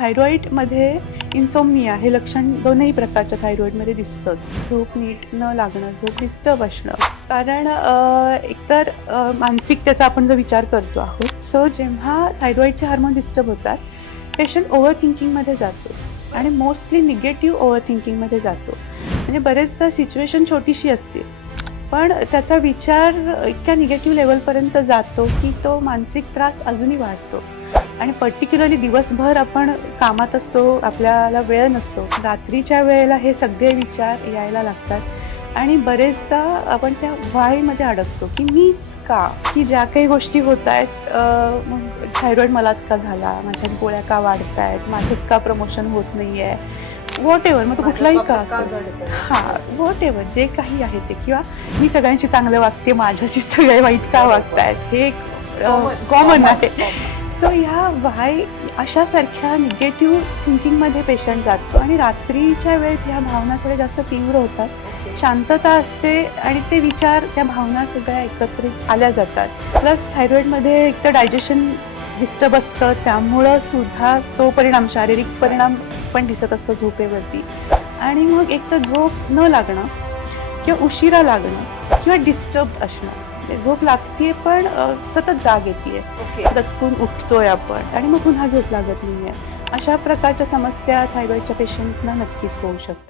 थायरॉईडमध्ये insomnia हे लक्षण दोनही प्रकारच्या थायरॉईडमध्ये दिसतंच. झोप नीट न लागणं झोप डिस्टर्ब असणं. कारण एकतर मानसिक त्याचा आपण जो विचार करतो आहोत सो जेव्हा थायरॉईडचे हार्मोन डिस्टर्ब होतात पेशंट ओव्हर थिंकिंगमध्ये जातो आणि मोस्टली निगेटिव्ह ओव्हर थिंकिंगमध्ये जातो. म्हणजे बरेचदा सिच्युएशन छोटीशी असते पण त्याचा विचार इतक्या निगेटिव्ह लेवलपर्यंत जातो की तो मानसिक त्रास अजूनही वाढतो. आणि पर्टिक्युलरली दिवसभर आपण कामात असतो आपल्याला वेळ नसतो. रात्रीच्या वेळेला हे सगळे विचार यायला लागतात. आणि बरेचदा आपण त्या वायमध्ये अडकतो की मीच का? की ज्या काही गोष्टी होत आहेत मग थायरॉईड मलाच का झाला? माझ्या गोळ्या का वाढत आहेत माझंच का प्रमोशन होत नाही आहे वॉट एव्हर मग तो कुठलाही का असो. हा वॉट एव्हर जे काही आहे ते. किंवा मी सगळ्यांशी चांगलं वागते माझ्याशी सगळे वाईट का वागतायत? हे कॉमन आहे. सो ह्या वाय अशासारख्या निगेटिव्ह थिंकिंगमध्ये पेशंट जातो आणि रात्रीच्या वेळेत ह्या भावना थोड्या जास्त तीव्र होतात. शांतता असते आणि ते विचार त्या भावना सगळ्या एकत्रित आल्या जातात. प्लस थायरॉईडमध्ये एक तर डायजेशन डिस्टर्ब असतं त्यामुळं सुद्धा तो परिणाम शारीरिक परिणाम पण दिसत असतो झोपेवरती. आणि मग एक तर झोप न लागणं किंवा उशिरा लागणं किंवा डिस्टर्ब असणं. म्हणजे झोप लागते पण सतत जाग येते दचकून उठतोय आपण आणि मग पुन्हा झोप लागत नाहीये. अशा प्रकारच्या समस्या थायरॉईडच्या पेशंटना नक्कीच होऊ शकतात.